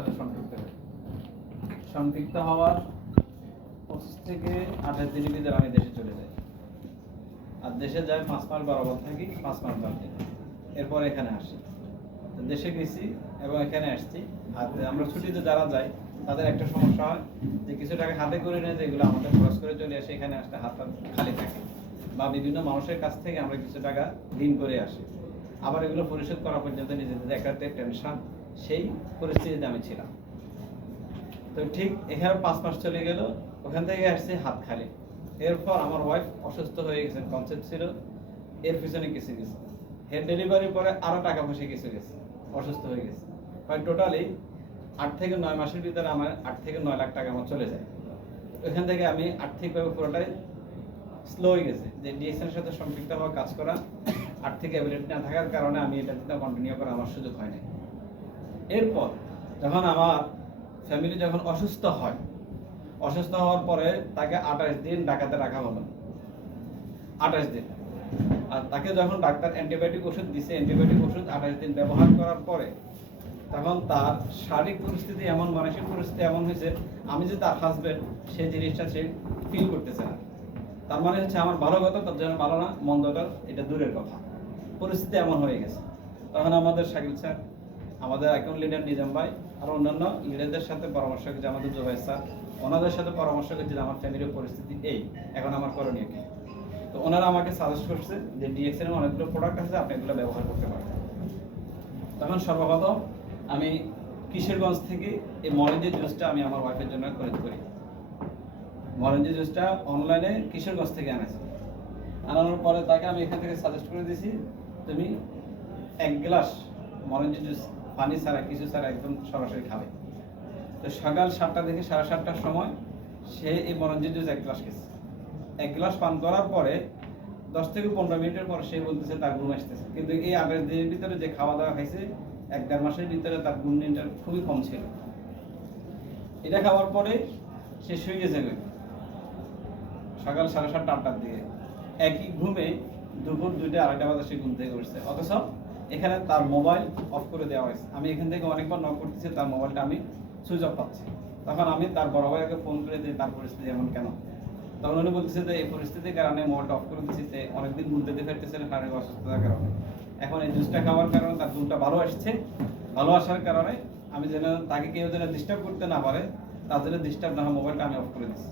সাথে সম্পৃক্ত হওয়ার 25 থেকে 28 দিনের ভিতরে আমি দেশে চলে যাই। আর দেশে যাই 5 মাস বরাবর থাকি, 5 মাস বাদে এরপর এখানে আসি। তো দেশে গেছি এবং এখানে আসছি। আর আমরা ছুটিতে যারা যাই তাদের একটা সমস্যা হয় যে কিছু টাকা হাতে করে নিয়ে যেগুলো আমাদের খরচ করে চলে আসে, এখানে আসলে হাতটা খালি থাকে, বা বিভিন্ন মানুষের কাছ থেকে আমরা কিছু টাকা ঋণ করে আসি। আবার এগুলো পরিশোধ করা পর্যন্ত নিজেদের একটা টেনশন, সেই পরিস্থিতিতে আমি ছিলাম। তো ঠিক এখানে 5 মাস চলে গেল, ওখান থেকে আসছে হাত খালি। এরপর আমার ওয়াইফ অসুস্থ হয়ে গেছে, কনসেপ্ট ছিল, এর পিছনে কিছু গেছে, হেড ডেলিভারির পরে আরো টাকা পয়সা কিছু গেছে, অসুস্থ হয়ে গেছে। প্রায় টোটালি 8 থেকে 9 মাসের ভিতরে আমার 8 থেকে 9 লাখ টাকা আমার চলে যায়। ওইখান থেকে আমি আর্থিকভাবে পুরোটাই স্লো হয়ে গেছে, যে ডিএক্সএন এর সাথে সম্পৃক্ত হওয়া, কাজ করা, আর্থিক অ্যাবিলিটি না থাকার কারণে আমি এটা কন্টিনিউ করা আমার সুযোগ হয় না। এরপর যখন আমার ফ্যামিলি যখন অসুস্থ হয়, অসুস্থ হওয়ার পরে তাকে 28 দিন ঢাকাতে রাখা হলো, 28 দিন। আর তাকে যখন ডাক্তার অ্যান্টিবায়োটিক ওষুধ দিছে, অ্যান্টিবায়োটিক ওষুধ 28 দিন ব্যবহার করার পরে তখন তার শারীরিক পরিস্থিতি এমন, মানসিক পরিস্থিতি এমন হয়েছে, আমি যে তার হাজবেন্ড সেই জিনিসটা সে ফিল করতেছে না। তার মানে হচ্ছে আমার ভালো কথা তার জন্য ভালো না, মন্দটা এটা দূরের কথা। পরিস্থিতি এমন হয়ে গেছে। তখন আমাদের শাকিল স্যার, আমাদের অ্যাকাউন্ট লিডার নিজাম ভাই, আর অন্যান্য লিডারদের সাথে পরামর্শ করেছে, আমাদের জোবাই স্যার, ওনাদের সাথে পরামর্শ করেছে যে আমার ফ্যামিলির পরিস্থিতি এই, এখন আমার করণীয় কি। তো ওনারা আমাকে সাজেস্ট করছে যে ডিএক্সএন এর অনেকগুলো প্রোডাক্ট আছে, আপনি এগুলো ব্যবহার করতে পারেন। তখন সর্বপ্রথম আমি কিশোরগঞ্জ থেকে এই মরেঞ্জি জুসটা আমি আমার ওয়াইফের জন্য খরিদ করি। মরেঞ্জি জুসটা অনলাইনে কিশোরগঞ্জ থেকে আনেছি। আনানোর পরে তাকে আমি এখান থেকে সাজেস্ট করে দিয়েছি, তুমি 1 গ্লাস মরেঞ্জি জুস পানি ছাড়া, কিছু ছাড়া একদম সরাসরি খাবে। তো সকাল 7টা থেকে 7:30টার সময় সে এই মরেঞ্জি জুস 1 গ্লাস খেয়েছে। 1 গ্লাস পান করার পরে 10 থেকে 15 মিনিটের পর সে বলতেছে তার ঘুম আসতেছে। কিন্তু এই 28 দিনের ভিতরে যে খাওয়া দাওয়া খাইছে, 1-1.5 মাসের ভিতরে তার ঘুম নিনটা খুবই কম ছিল। এটা খাওয়ার পরে সে শুয়ে গেছে সকাল 7:30-8টার দিকে। একই ঘুমে দুপুর 2টা-2:30 বাজে সে ঘুম থেকে উঠছে। অথচ এখানে তার মোবাইল অফ করে দেওয়া হয়েছে। আমি এখান থেকে অনেকবার নক করতেছি, তার মোবাইলটা আমি সুইচ অফ পাচ্ছি। তখন আমি তার বড় ভাইকে ফোন করে দিই, তার পরিস্থিতি এমন কেন। তখন উনি বলতেছে যে এই পরিস্থিতির কারণে মোবাইলটা অফ করে দিচ্ছি, অনেকদিন ঘুম থেকে ফিরতেছে শারীরিক অসুস্থতার কারণে। এখন এই জুসটা খাওয়ার কারণে তার ঘুমটা ভালো আসছে। ভালো আসার কারণে আমি যেন তাকে কেউ যেন ডিস্টার্ব করতে না পারে, তার জন্য ডিস্টার্ব না হয় মোবাইলটা আমি অফ করে দিচ্ছি।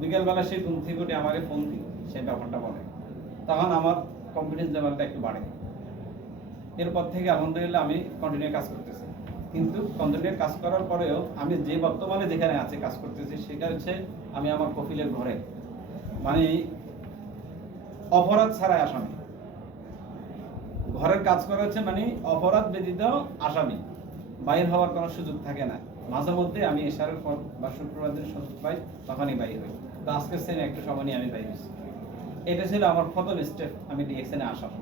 বিকেলবেলা সে ঘুম থেকে উঠে আমাকে ফোন দিই, সেই ব্যাপারটা বলে। তখন আমার কনফিডেন্স লেভেলটা একটু বাড়ে। এরপর থেকে আলহামদুলিল্লাহ আমি কন্টিনিউ কাজ করতেছি। কিন্তু কন্টিনিউ কাজ করার পরেও আমি যে বর্তমানে যেখানে আছে কাজ করতেছি, সেটা হচ্ছে আমি আমার কফিলের ঘরে, মানে অপরাধ ছাড়াই আসামি। ঘরের কাজ করা হচ্ছে মানে অপরাধ ব্যতীত আসামি, বাইর হওয়ার কোনো সুযোগ থাকে না। মাঝে মধ্যে আমি এশারের পর বা শুক্রবার দিন সুযোগ পাই, তখনই বাইর হই। তো আজকের সেনে একটু সময় নিয়ে আমি বাইর হয়েছি। এটা ছিল আমার প্রথম স্টেপ আমি ডিএক্সএনে আসার।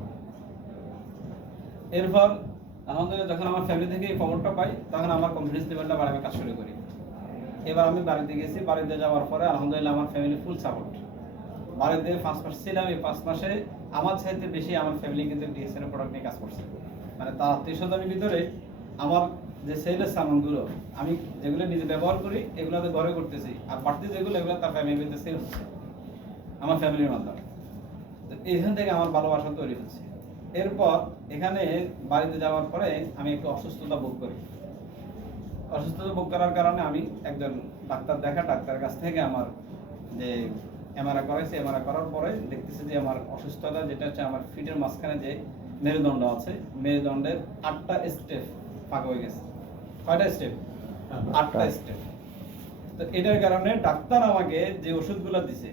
এরপর আলহামদুলিল্লাহ যখন আমার ফ্যামিলি থেকে এই খবরটা পাই, তখন আমার কনফিডেন্স লেভেলটা বাড়ে, আমি কাজ শুরু করি। এবার আমি বাড়িতে গেছি, বাড়িতে যাওয়ার পরে আলহামদুলিল্লাহ আমার ফ্যামিলি ফুল সাপোর্ট। বাড়িতে 5 মাস ছিলাম, এই 5 মাসে আমার চাইতে বেশি আমার ফ্যামিলি কিন্তু ডিএক্সএন এর প্রোডাক্ট নিয়ে কাজ করছে। মানে তার আত্মীয়-স্বজনের ভিতরে আমার যে সেলের সামানগুলো আমি যেগুলো নিজে ব্যবহার করি, এগুলো তো ঘরে করতেছি, আর বাড়তি যেগুলো এগুলো তার ফ্যামিলির ভিতরে সেল হচ্ছে আমার ফ্যামিলির মাধ্যমে। তো এখান থেকে আমার ভালোবাসা তৈরি হচ্ছে। এরপর এখানে বাড়িতে যাওয়ার পরে আমি একটু অসুস্থতা ভোগ করি। অসুস্থতা ভোগ করার কারণে আমি একজন ডাক্তার ডাক্তারের কাছ থেকে আমার যে এমআরআই করাইছে, এমআরআই করার পরে দেখতেছি যে আমার অসুস্থতা যেটা হচ্ছে আমার ফিটের মাঝখানে যে মেরুদণ্ড আছে, মেরুদণ্ডের 8টা স্টেপ ফাঁকা হয়ে গেছে। কয়টা স্টেপ? 8টা স্টেপ। তো এটার কারণে ডাক্তার আমাকে যে ওষুধগুলো দিছে,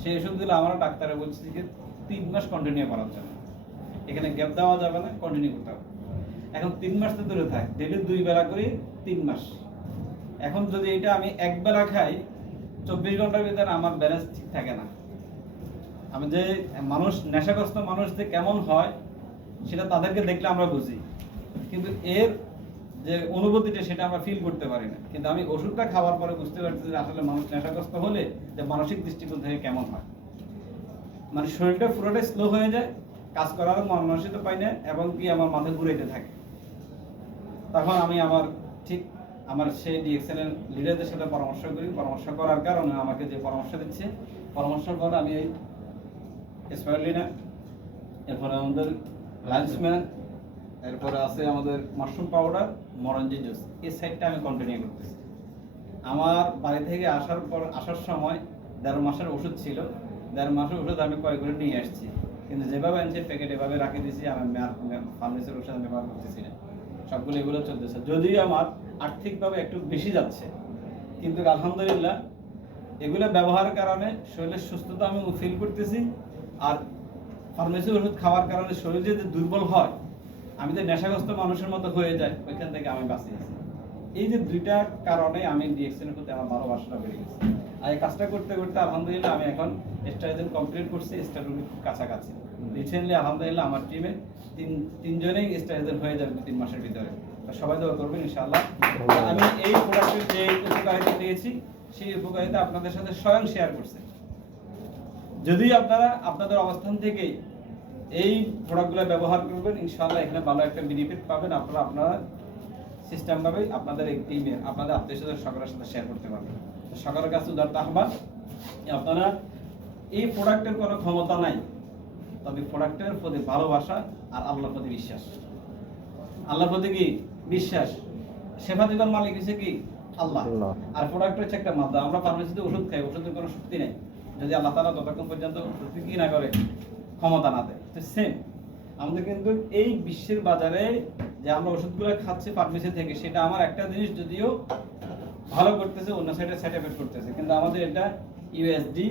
সেই ওষুধগুলো আমার ডাক্তারে বলছে যে 3 মাস কন্টিনিউ করার জন্য। এখানে গ্যাপ দেওয়া যাবে না, কন্টিনিউ করতে হবে। এখন 3 মাস তো দূরে থাক, ডেলি 2 বেলা করি 3 মাস। এখন যদি এটা আমি 1 বেলা খাই, 24 ঘন্টার ভিতরে আমার ব্যালেন্স ঠিক থাকে না। আমি যে মানুষ, নেশাগ্রস্ত মানুষ যে কেমন হয় সেটা তাদেরকে দেখলে আমরা বুঝি, কিন্তু এর যে অনুভূতিটা সেটা আমরা ফিল করতে পারি না। কিন্তু আমি ওষুধটা খাওয়ার পরে বুঝতে পারছি যে আসলে মানুষ নেশাগ্রস্ত হলে যে মানসিক দৃষ্টিকোণ থেকে কেমন হয়। মানে শরীরটা পুরোটাই স্লো হয়ে যায়, কাজ করার মানসিকতা পাই না, এবং কি আমার মাথা ঘুরাইতে থাকে। তখন আমি আমার ঠিক আমার সেই ডিএক্সএন এর লিডারদের সাথে পরামর্শ করি, পরামর্শ করার কারণে আমাকে যে পরামর্শ দিচ্ছে, পরামর্শের পর আমি এই স্পাইরুলিনা, এরপরে আমাদের লাইন্সম্যান, এরপরে আছে আমাদের মাশরুম পাউডার, মরঞ্জি জুস, এই সাইডটা আমি কন্টিনিউ করতেছি। আমার বাড়ি থেকে আসার সময় ১.৫ মাসের ওষুধ ছিল, ১.৫ মাসের ওষুধ আমি ক্রয় করে নিয়ে আসছি, কিন্তু যেভাবে আনছি প্যাকেট এভাবে রাখি দিয়েছি, আমি ফার্মেসির ওষুধ আমি ব্যবহার করতেছি না, সবগুলো এগুলো চলতেছে। যদিও আমার আর্থিকভাবে একটু বেশি যাচ্ছে, কিন্তু আলহামদুলিল্লাহ এগুলো ব্যবহারের কারণে শরীরের সুস্থতা আমি ফিল করতেছি। আর ফার্মেসির ওষুধ খাওয়ার কারণে শরীর যদি দুর্বল হয়, আমি যে নেশাগ্রস্ত মানুষের মতো হয়ে যায়, ওইখান থেকে আমি বাঁচি আছি। এই যে দুইটা কারণে আমি ডিএক্সএনের প্রতি আমার ভালোবাসাটা বেড়ে গেছে। আর এই কাজটা করতে করতে আলহামদুলিল্লাহ আমি এখন স্টাইজেন কমপ্লিট করছি, স্টাইজেন কাছাকাছি। রিসেন্টলি আলহামদুলিল্লাহ আমার টিমে তিনজনেই স্টাইজেন হয়ে যাবে 2-3 মাসের ভিতরে। তো সবাই দোয়া করবেন ইনশাআল্লাহ। আমি এই প্রোডাক্টের যে উপকারিতা পেয়েছি, সেই উপকারিতা আপনাদের সাথে স্বয়ং শেয়ার করছি। যদি আপনারা আপনাদের অবস্থান থেকে এই প্রোডাক্টগুলো ব্যবহার করবেন, ইনশাআল্লাহ এখানে ভালো একটা বেনিফিট পাবেন। আপনারা সিস্টেম ভাবে আপনাদের এই টিমে আপনাদের আত্মীয়স্বজন সকলের সাথে শেয়ার করতে পারবেন। সকলের কাছে উদারতা আহ্বান, আপনারা এই প্রোডাক্টের কোনো ক্ষমতা নাই, তবে প্রোডাক্টের প্রতি ভালোবাসা আর আল্লাহর প্রতি বিশ্বাস। আল্লাহর প্রতি কি বিশ্বাস? সেবা দিবার মালিক হচ্ছে কি আল্লাহ। আর প্রোডাক্ট হচ্ছে একটা মাধ্যম। আমরা ফার্মেসিতে ওষুধ খাই, ওষুধের কোনো শক্তি নেই যদি আল্লাহ তাআলা ততক্ষণ পর্যন্ত ওষুধ কি না করে, ক্ষমতা না দেয়। তো সেম আমাদের কিন্তু এই বিশ্বের বাজারে যে আমরা ওষুধগুলো খাচ্ছি ফার্মেসি থেকে, সেটা আমার একটা জিনিস যদিও ভালো করতেছে, অন্য সাইডে সাইড এফেক্ট করতেছে, কিন্তু আমাদের এটা ইউএসডি